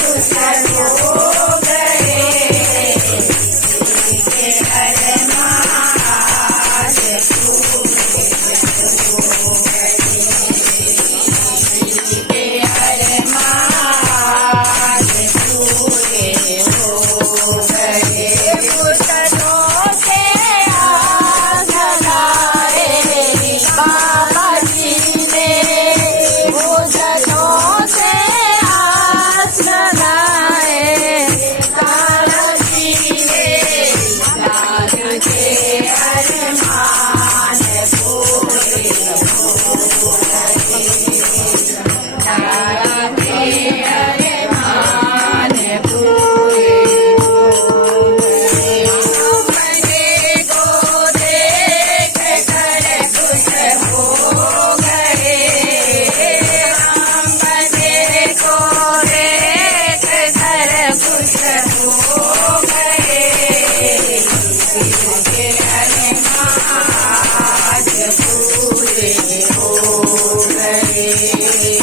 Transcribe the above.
खुश हो गए के अरमान पूरे हो गए के अरमान पूरे हो गए घुटनों से आग लगाए बाबा जी ने घुटनों से आग लगाए तारा जी ने लाल के अरमान पूरे हो गए तारा के अरमान पूरे हो गए अपने को देख कर खुश हो गए हम बने को देख कर खुश हो गए के अरमान पूरे हो गए